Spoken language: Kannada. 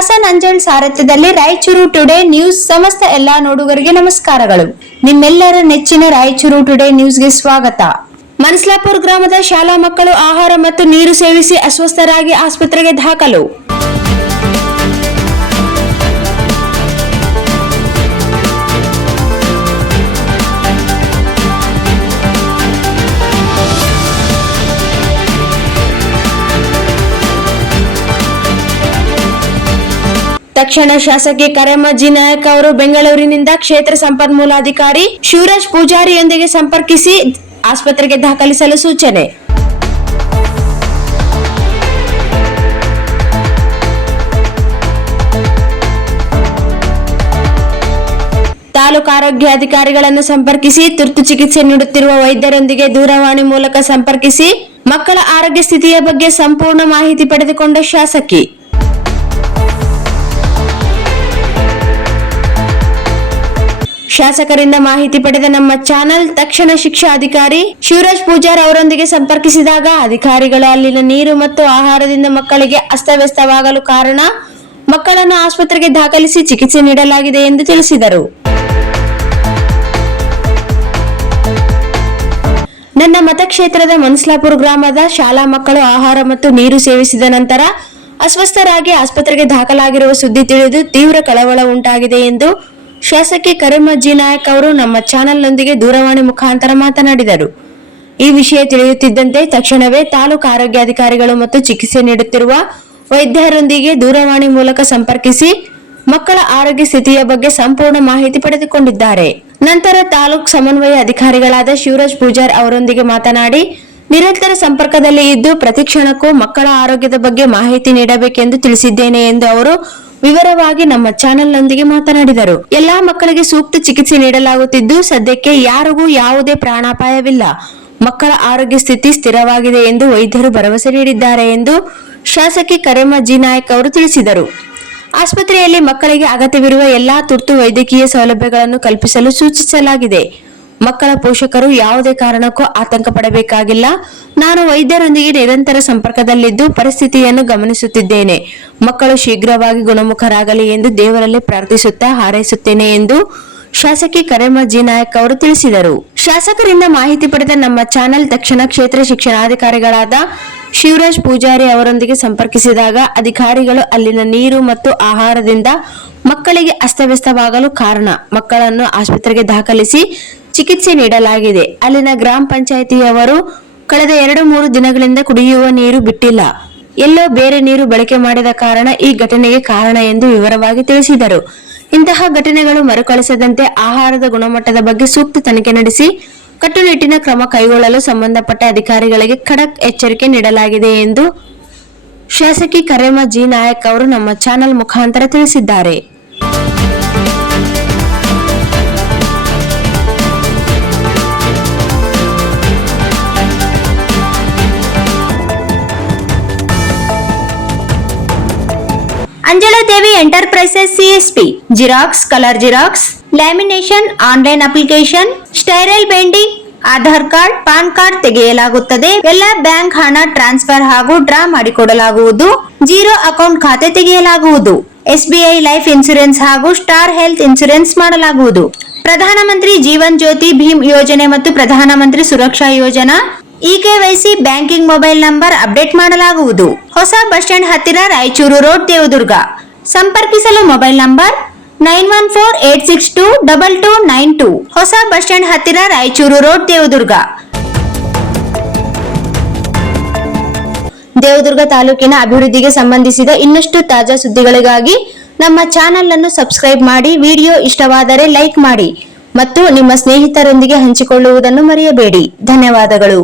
ಹಸನ್ ಅಂಜಲ್ ಸಾರಥ್ಯದಲ್ಲಿ ರಾಯಚೂರು ಟುಡೇ ನ್ಯೂಸ್ ಸಮಸ್ತ ಎಲ್ಲಾ ನೋಡುಗರಿಗೆ ನಮಸ್ಕಾರಗಳು. ನಿಮ್ಮೆಲ್ಲರ ನೆಚ್ಚಿನ ರಾಯಚೂರು ಟುಡೇ ನ್ಯೂಸ್ಗೆ ಸ್ವಾಗತ. ಮನಸ್ಲಾಪುರ ಗ್ರಾಮದ ಶಾಲಾ ಮಕ್ಕಳು ಆಹಾರ ಮತ್ತು ನೀರು ಸೇವಿಸಿ ಅಸ್ವಸ್ಥರಾಗಿ ಆಸ್ಪತ್ರೆಗೆ ದಾಖಲು. ತಕ್ಷಣ ಶಾಸಕಿ ಕರೆಮ್ಮ ಜಿ ನಾಯಕ್ ಅವರು ಬೆಂಗಳೂರಿನಿಂದ ಕ್ಷೇತ್ರ ಸಂಪನ್ಮೂಲಾಧಿಕಾರಿ ಶಿವರಾಜ್ ಪೂಜಾರಿಯೊಂದಿಗೆ ಸಂಪರ್ಕಿಸಿ ಆಸ್ಪತ್ರೆಗೆ ದಾಖಲಿಸಲು ಸೂಚನೆ. ತಾಲೂಕು ಆರೋಗ್ಯಾಧಿಕಾರಿಗಳನ್ನು ಸಂಪರ್ಕಿಸಿ ತುರ್ತು ಚಿಕಿತ್ಸೆ ನೀಡುತ್ತಿರುವ ವೈದ್ಯರೊಂದಿಗೆ ದೂರವಾಣಿ ಮೂಲಕ ಸಂಪರ್ಕಿಸಿ ಮಕ್ಕಳ ಆರೋಗ್ಯ ಸ್ಥಿತಿಯ ಬಗ್ಗೆ ಸಂಪೂರ್ಣ ಮಾಹಿತಿ ಪಡೆದುಕೊಂಡ ಶಾಸಕಿ. ಶಾಸಕರಿಂದ ಮಾಹಿತಿ ಪಡೆದ ನಮ್ಮ ಚಾನೆಲ್ ತಕ್ಷಣ ಶಿಕ್ಷಾ ಅಧಿಕಾರಿ ಶಿವರಾಜ್ ಪೂಜಾರ್ ಅವರೊಂದಿಗೆ ಸಂಪರ್ಕಿಸಿದಾಗ ಅಧಿಕಾರಿಗಳು ಅಲ್ಲಿನ ನೀರು ಮತ್ತು ಆಹಾರದಿಂದ ಮಕ್ಕಳಿಗೆ ಅಸ್ತವ್ಯಸ್ತವಾಗಲು ಕಾರಣ, ಮಕ್ಕಳನ್ನು ಆಸ್ಪತ್ರೆಗೆ ದಾಖಲಿಸಿ ಚಿಕಿತ್ಸೆ ನೀಡಲಾಗಿದೆ ಎಂದು ತಿಳಿಸಿದರು. ನನ್ನ ಮತಕ್ಷೇತ್ರದ ಮನಸ್ಲಾಪುರ ಗ್ರಾಮದ ಶಾಲಾ ಮಕ್ಕಳು ಆಹಾರ ಮತ್ತು ನೀರು ಸೇವಿಸಿದ ನಂತರ ಅಸ್ವಸ್ಥರಾಗಿ ಆಸ್ಪತ್ರೆಗೆ ದಾಖಲಾಗಿರುವ ಸುದ್ದಿ ತಿಳಿದು ತೀವ್ರ ಕಳವಳ ಉಂಟಾಗಿದೆ ಎಂದು ಶಾಸಕಿ ಕರೆಮ್ಮ ಜಿ ನಾಯಕ್ ಅವರು ನಮ್ಮ ಚಾನೆಲ್ನೊಂದಿಗೆ ದೂರವಾಣಿ ಮುಖಾಂತರ ಮಾತನಾಡಿದರು. ಈ ವಿಷಯ ತಿಳಿಯುತ್ತಿದ್ದಂತೆ ತಕ್ಷಣವೇ ತಾಲೂಕು ಆರೋಗ್ಯಾಧಿಕಾರಿಗಳು ಮತ್ತು ಚಿಕಿತ್ಸೆ ನೀಡುತ್ತಿರುವ ವೈದ್ಯರೊಂದಿಗೆ ದೂರವಾಣಿ ಮೂಲಕ ಸಂಪರ್ಕಿಸಿ ಮಕ್ಕಳ ಆರೋಗ್ಯ ಸ್ಥಿತಿಯ ಬಗ್ಗೆ ಸಂಪೂರ್ಣ ಮಾಹಿತಿ ಪಡೆದುಕೊಂಡಿದ್ದಾರೆ. ನಂತರ ತಾಲೂಕು ಸಮನ್ವಯ ಅಧಿಕಾರಿಗಳಾದ ಶಿವರಾಜ್ ಪೂಜಾರ್ ಅವರೊಂದಿಗೆ ಮಾತನಾಡಿ ನಿರಂತರ ಸಂಪರ್ಕದಲ್ಲಿ ಇದ್ದು ಪ್ರತಿ ಕ್ಷಣಕ್ಕೂ ಮಕ್ಕಳ ಆರೋಗ್ಯದ ಬಗ್ಗೆ ಮಾಹಿತಿ ನೀಡಬೇಕೆಂದು ತಿಳಿಸಿದ್ದೇನೆ ಎಂದು ಅವರು ವಿವರವಾಗಿ ನಮ್ಮ ಚಾನೆಲ್ನೊಂದಿಗೆ ಮಾತನಾಡಿದರು. ಎಲ್ಲಾ ಮಕ್ಕಳಿಗೆ ಸೂಕ್ತ ಚಿಕಿತ್ಸೆ ನೀಡಲಾಗುತ್ತಿದ್ದು ಸದ್ಯಕ್ಕೆ ಯಾರಿಗೂ ಯಾವುದೇ ಪ್ರಾಣಾಪಾಯವಿಲ್ಲ. ಮಕ್ಕಳ ಆರೋಗ್ಯ ಸ್ಥಿತಿ ಸ್ಥಿರವಾಗಿದೆ ಎಂದು ವೈದ್ಯರು ಭರವಸೆ ನೀಡಿದ್ದಾರೆ ಎಂದು ಶಾಸಕಿ ಕರೆಮ್ಮ ಜಿ ನಾಯಕ್ ಅವರು ತಿಳಿಸಿದರು. ಆಸ್ಪತ್ರೆಯಲ್ಲಿ ಮಕ್ಕಳಿಗೆ ಅಗತ್ಯವಿರುವ ಎಲ್ಲಾ ತುರ್ತು ವೈದ್ಯಕೀಯ ಸೌಲಭ್ಯಗಳನ್ನು ಕಲ್ಪಿಸಲು ಸೂಚಿಸಲಾಗಿದೆ. ಮಕ್ಕಳ ಪೋಷಕರು ಯಾವುದೇ ಕಾರಣಕ್ಕೂ ಆತಂಕ ಪಡಬೇಕಾಗಿಲ್ಲ. ನಾನು ವೈದ್ಯರೊಂದಿಗೆ ನಿರಂತರ ಸಂಪರ್ಕದಲ್ಲಿದ್ದು ಪರಿಸ್ಥಿತಿಯನ್ನು ಗಮನಿಸುತ್ತಿದ್ದೇನೆ. ಮಕ್ಕಳು ಶೀಘ್ರವಾಗಿ ಗುಣಮುಖರಾಗಲಿ ಎಂದು ದೇವರಲ್ಲಿ ಪ್ರಾರ್ಥಿಸುತ್ತಾ ಹಾರೈಸುತ್ತೇನೆ ಎಂದು ಶಾಸಕಿ ಕರೆಮ್ಮ ಜಿ ನಾಯಕ್ ಅವರು ತಿಳಿಸಿದರು. ಶಾಸಕರಿಂದ ಮಾಹಿತಿ ಪಡೆದ ನಮ್ಮ ಚಾನೆಲ್ ತಕ್ಷಣ ಕ್ಷೇತ್ರ ಶಿಕ್ಷಣಾಧಿಕಾರಿಗಳಾದ ಶಿವರಾಜ್ ಪೂಜಾರಿ ಅವರೊಂದಿಗೆ ಸಂಪರ್ಕಿಸಿದಾಗ ಅಧಿಕಾರಿಗಳು ಅಲ್ಲಿನ ನೀರು ಮತ್ತು ಆಹಾರದಿಂದ ಮಕ್ಕಳಿಗೆ ಅಸ್ತವ್ಯಸ್ತವಾಗಲು ಕಾರಣ, ಮಕ್ಕಳನ್ನು ಆಸ್ಪತ್ರೆಗೆ ದಾಖಲಿಸಿ ಚಿಕಿತ್ಸೆ ನೀಡಲಾಗಿದೆ. ಅಲ್ಲಿನ ಗ್ರಾಮ ಪಂಚಾಯಿತಿಯವರು ಕಳೆದ 2-3 ದಿನಗಳಿಂದ ಕುಡಿಯುವ ನೀರು ಬಿಟ್ಟಿಲ್ಲ, ಎಲ್ಲೋ ಬೇರೆ ನೀರು ಬಳಕೆ ಮಾಡಿದ ಕಾರಣ ಈ ಘಟನೆಗೆ ಕಾರಣ ಎಂದು ವಿವರವಾಗಿ ತಿಳಿಸಿದರು. ಇಂತಹ ಘಟನೆಗಳು ಮರುಕಳಿಸದಂತೆ ಆಹಾರದ ಗುಣಮಟ್ಟದ ಬಗ್ಗೆ ಸೂಕ್ತ ತನಿಖೆ ನಡೆಸಿ ಕಟ್ಟುನಿಟ್ಟಿನ ಕ್ರಮ ಕೈಗೊಳ್ಳಲು ಸಂಬಂಧಪಟ್ಟ ಅಧಿಕಾರಿಗಳಿಗೆ ಖಡಕ್ ಎಚ್ಚರಿಕೆ ನೀಡಲಾಗಿದೆ ಎಂದು ಶಾಸಕಿ ಕರೆಮ್ಮ ಜಿ ನಾಯಕ್ ಅವರು ನಮ್ಮ ಚಾನೆಲ್ ಮುಖಾಂತರ ತಿಳಿಸಿದ್ದಾರೆ. Anjaladevi enterprises CSP xerox, colour xerox, lamination, online application, spiral binding, Aadhaar card, PAN card ತೆಗೆಯಲಾಗುತ್ತದೆ. ಎಲ್ಲ ಬ್ಯಾಂಕ್ ಹಣ ಟ್ರಾನ್ಸ್ಫರ್ ಹಾಗೂ ಡ್ರಾ ಮಾಡಿಕೊಡಲಾಗುವುದು. ಜೀರೋ ಅಕೌಂಟ್ ಖಾತೆ ತೆಗೆಯಲಾಗುವುದು. SBI ಲೈಫ್ ಇನ್ಶೂರೆನ್ಸ್ ಹಾಗೂ ಸ್ಟಾರ್ ಹೆಲ್ತ್ ಇನ್ಶೂರೆನ್ಸ್ ಮಾಡಲಾಗುವುದು. ಪ್ರಧಾನಮಂತ್ರಿ ಜೀವನ್ ಜ್ಯೋತಿ ಭೀಮ್ ಯೋಜನೆ ಮತ್ತು ಪ್ರಧಾನಮಂತ್ರಿ ಸುರಕ್ಷಾ ಯೋಜನಾ EKYC banking mobile number update ಮಾಡಲಾಗುವುದು. ಹೊಸ ಬಸ್ ಸ್ಟ್ಯಾಂಡ್ ಹತ್ತಿರ ರಾಯಚೂರು ರೋಡ್, ದೇವದುರ್ಗ. ಸಂಪರ್ಕಿಸಲು ಮೊಬೈಲ್ ನಂಬರ್ 9148622292. ಹೊಸ ಬಸ್ ಸ್ಟ್ಯಾಂಡ್ ಹತ್ತಿರ ರಾಯಚೂರು ರೋಡ್, ದೇವದುರ್ಗ. ದೇವದುರ್ಗ ತಾಲೂಕಿನ ಅಭಿವೃದ್ಧಿಗೆ ಸಂಬಂಧಿಸಿದ ಇನ್ನಷ್ಟು ತಾಜಾ ಸುದ್ದಿಗಳಿಗಾಗಿ ನಮ್ಮ ಚಾನೆಲ್ ಅನ್ನು ಸಬ್ಸ್ಕ್ರೈಬ್ ಮಾಡಿ. ವಿಡಿಯೋ ಇಷ್ಟವಾದರೆ ಲೈಕ್ ಮಾಡಿ ಮತ್ತು ನಿಮ್ಮ ಸ್ನೇಹಿತರೊಂದಿಗೆ ಹಂಚಿಕೊಳ್ಳುವುದನ್ನು ಮರೆಯಬೇಡಿ. ಧನ್ಯವಾದಗಳು.